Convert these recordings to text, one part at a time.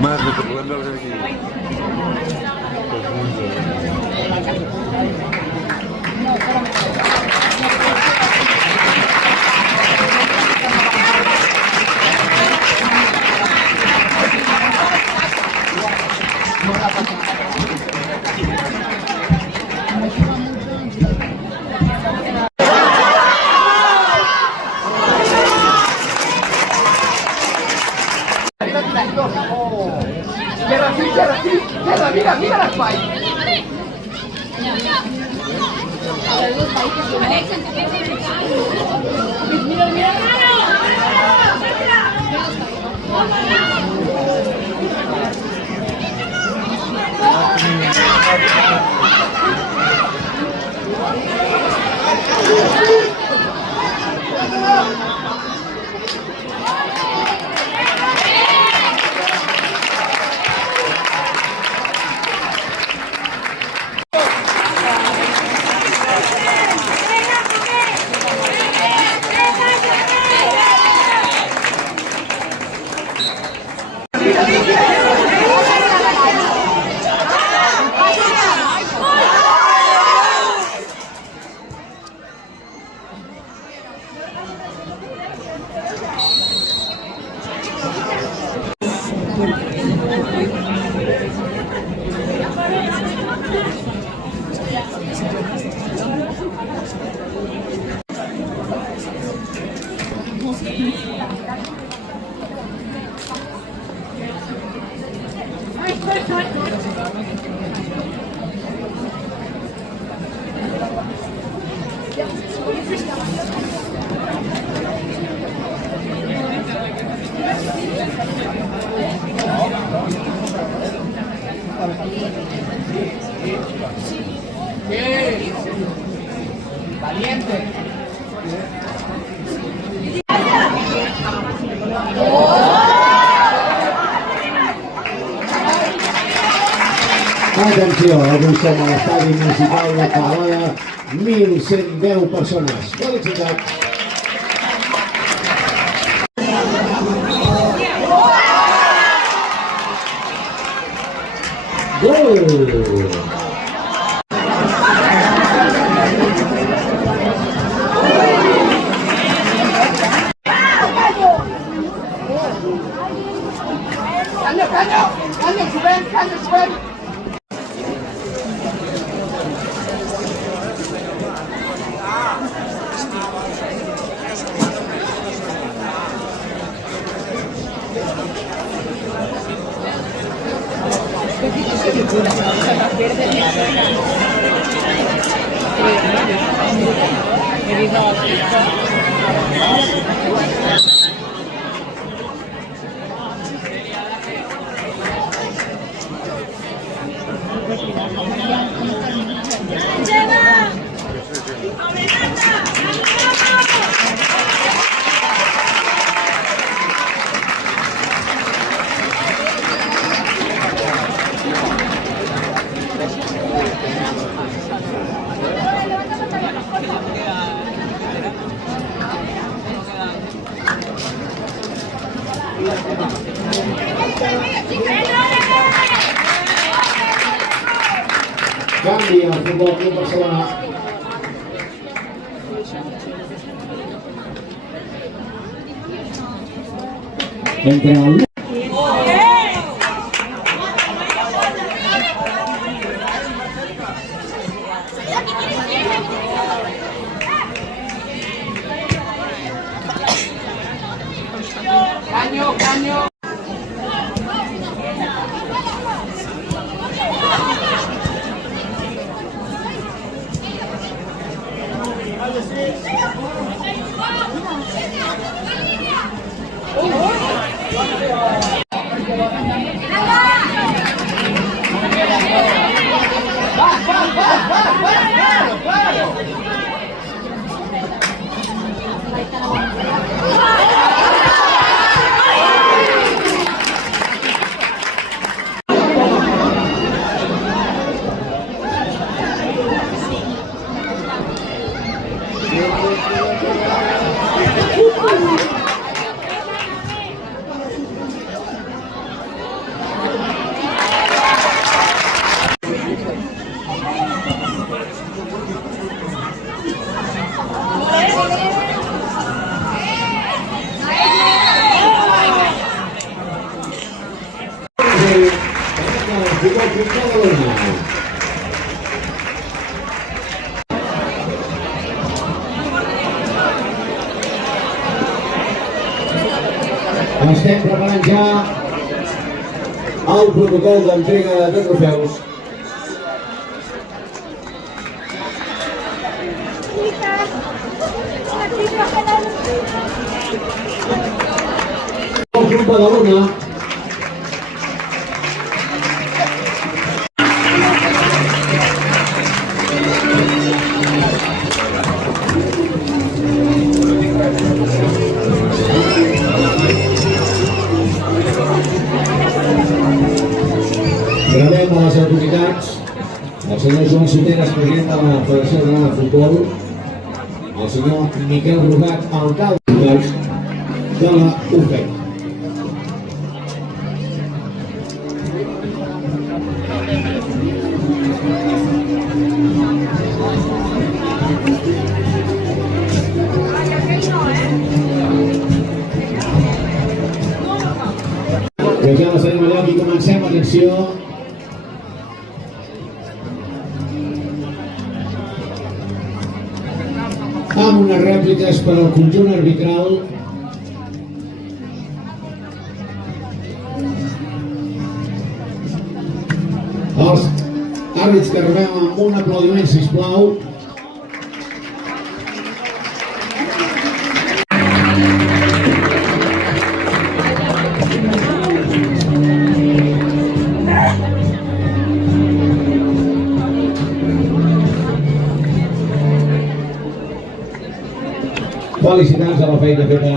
Más de poderlo ver aquí. Cierra, mira las fallas. Valiente. Atenció, avui som a l'estadi municipal de Igualada, 1.110 persones. Felicitats! Gol! Caño, Rubén. Canvi al Futbol Club Barcelona. Entre el Caño, caño. Futbol Club Badalona. Estem preparant ja el protocol d'entrega de trofeus. El Club Badalona. Rebem a les autoritats el senyor Joan Soteras, president de la Federació Catalana de Futbol, el senyor Miquel Brugat, alcalde de la UFEC. Que ja la tenim a lloc i comencem, atenció. Amb unes rèpliques per al conjunt arbitral. Els àrbits que rebem amb un aplaudiment, sisplau. Felicitats a la feina feta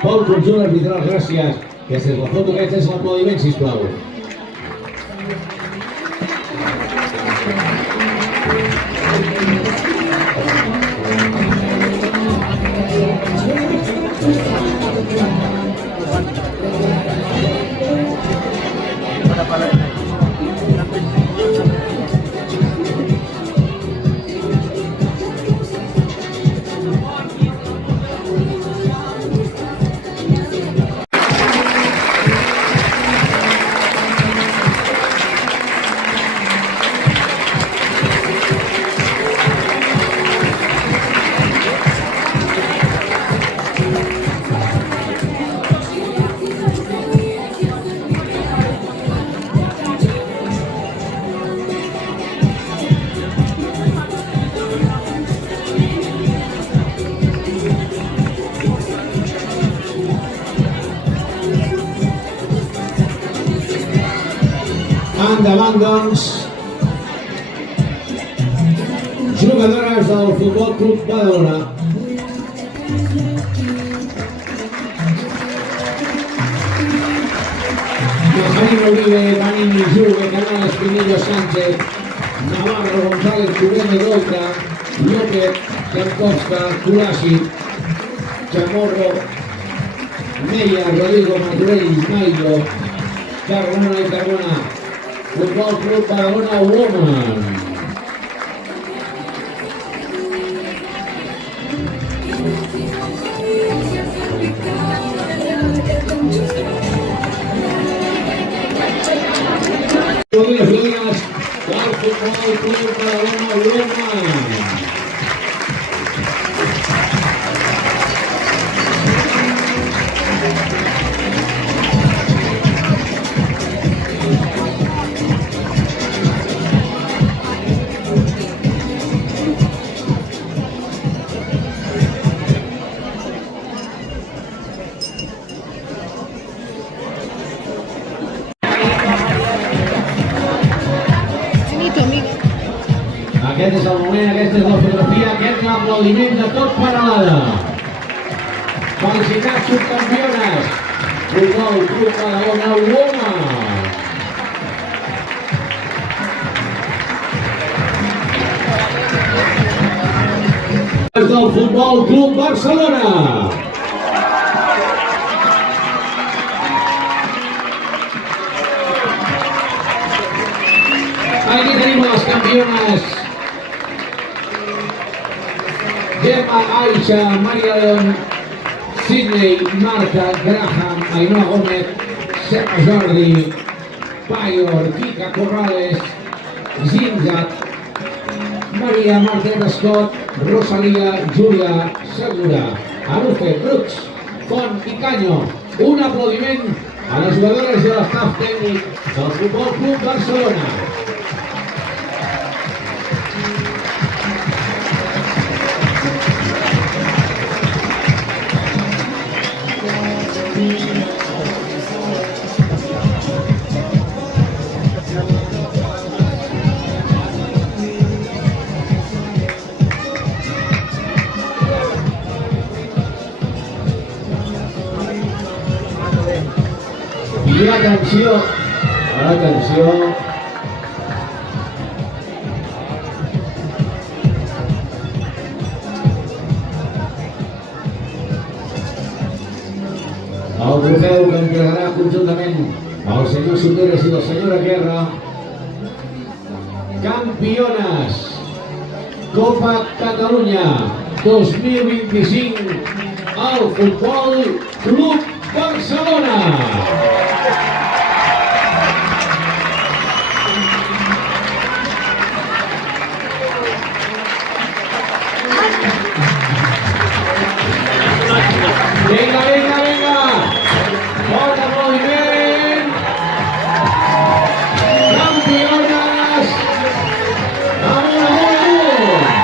pel conjunt arbitral, gràcies. Aquesta és la foto, aquest és l'aplaudiment, sisplau. Endavant, doncs, Jugadores del Futbol Club Badalona. Jaime Uribe, Manini, Juve, Canales, Pinillo, Sánchez, Navarro, González, Cubene, Dolca, López, Jankowska, Kulasi, Chamorro, Meya, Rodrigo, Martorell, Ismailo, Carbona y Carbona. Futbol Club Badalona Woman. Buenos días, al Futbol Club Badalona Woman. Aquest és el moment, aquesta és la fotografia, aquest és l'aplaudiment de tot Peralada. Felicitats, subcampiones! Futbol Club Badalona Woman! Des del Futbol Club Barcelona! Aquí tenim les campiones Gemma, Aisha, Maria León, Sidney, Marta, Graham, Ainhoa Gómez, Serra Jordi, Payor, Kika Corrales, Zinzat, Maria Marta Scott, Rosalia, Júlia, Segura, Arufe, Brooks, Font i Caño. Un aplaudiment a les jugadores de l'estaf tècnic del Futbol Club Barcelona. I atenció, atenció. El trofeu que entregarà conjuntament el senyor Soteres i la senyora Guerra. Campiones Copa Catalunya 2025 al Futbol Club Barcelona. Venga, venga, venga. Fort aplaudiment. Campiones. Amunt, amunt, amunt.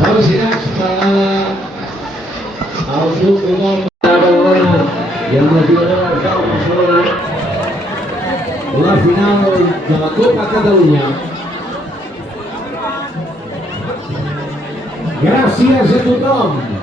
Felicitats al Club Futbol Badalona i amb les jugadores del Barcelona. La final de la Copa Catalunya. Gràcies a tothom.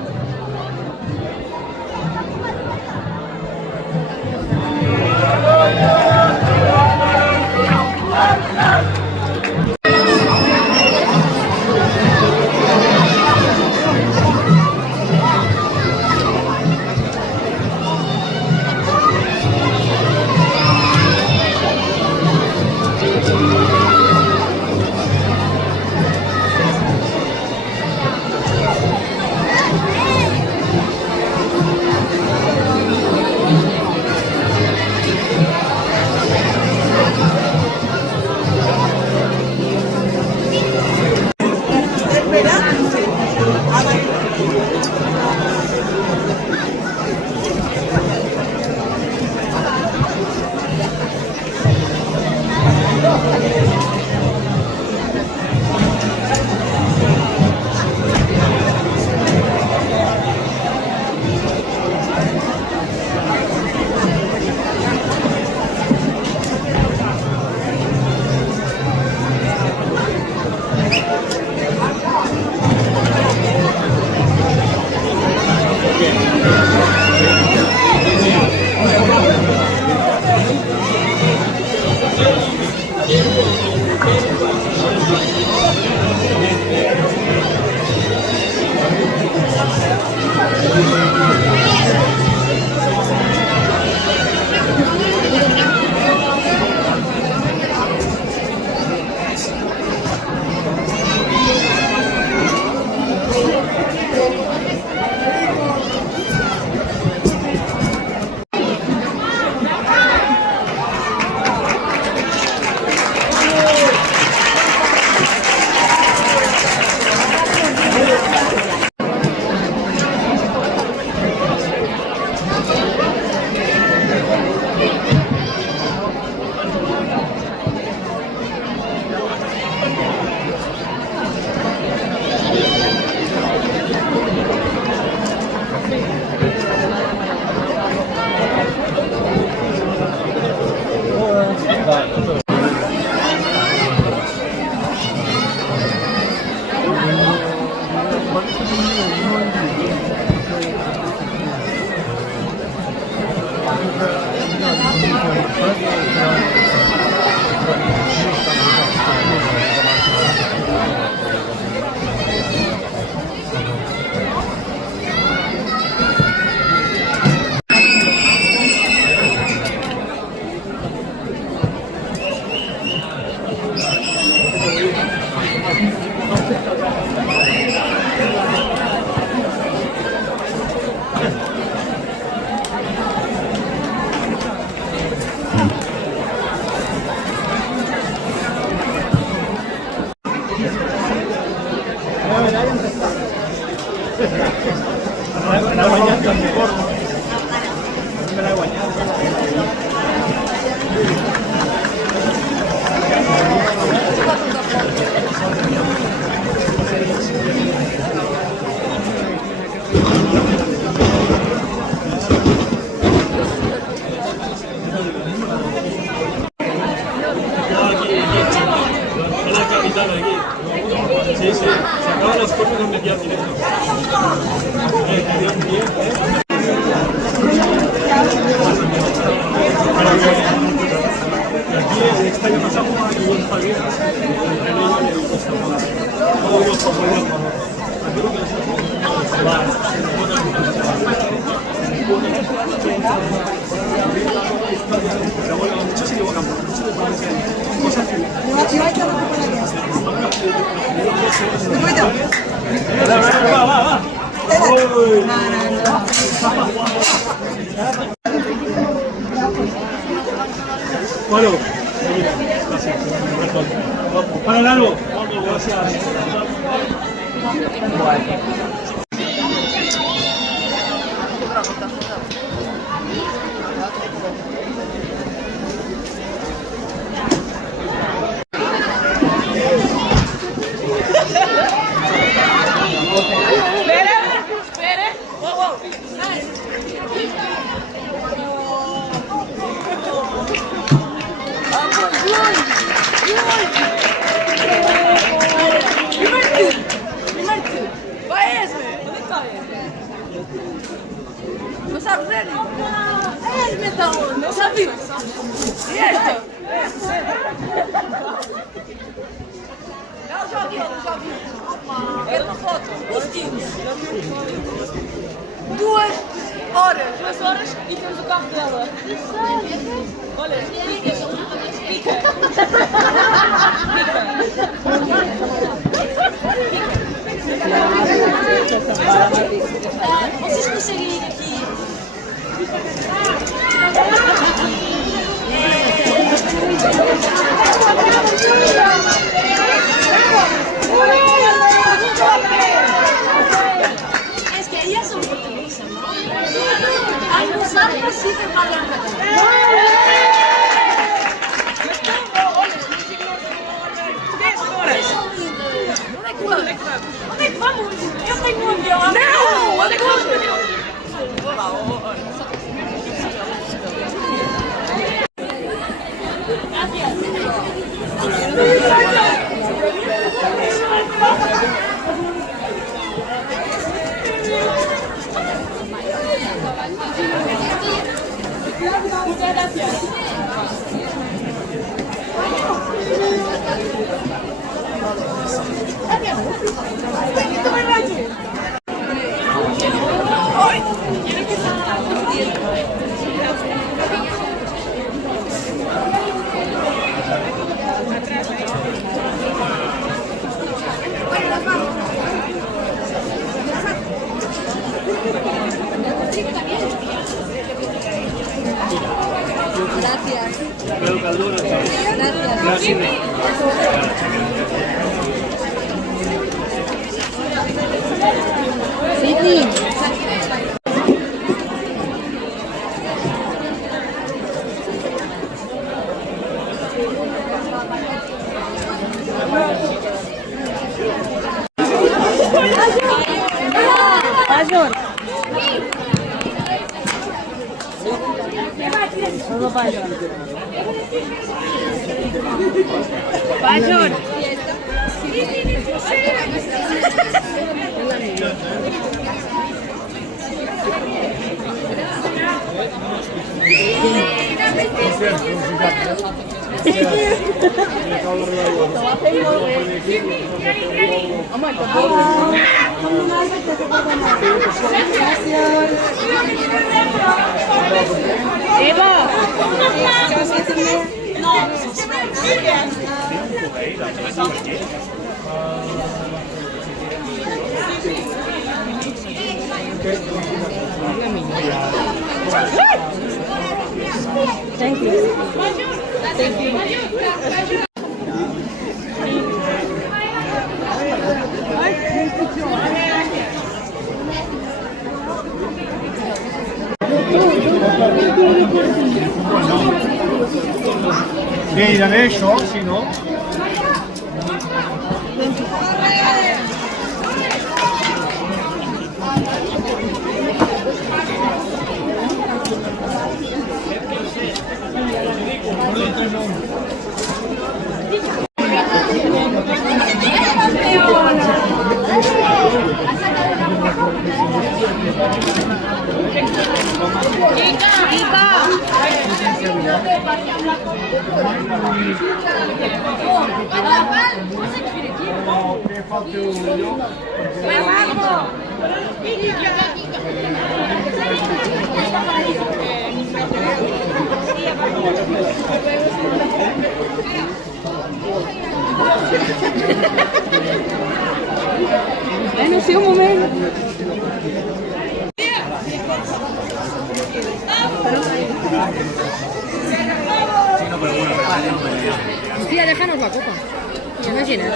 Sí, sí, se acaban las cosas donde ya directo. Aquí este año pasamos a igual pagué. Pero bueno, mucho se equivocan, mucho se parecen cosas que... Va, va, va. Bueno, gracias. Para largo. Gracias. Es metador, no sabía. ¿Y esto? Eu já vi. Era uma foto, positivo. 2 horas e temos o carro dela. Olha, pica. Vocês conseguem ir aqui? Es que ellas son portuguesas, ¿no? Hay un sabe así que hablan Onde é que vamos? Eu tenho um avião. Não! Onde é que vamos? Thank you. Che da adesso, sì, no? No sé, un momento. Tía, déjanos la copa. Ya me llenas.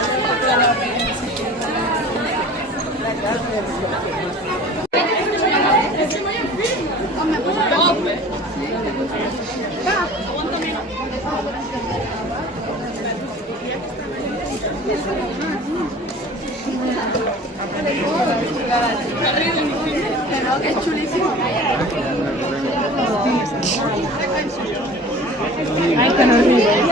Es chulísimo. Ay, que no olvides.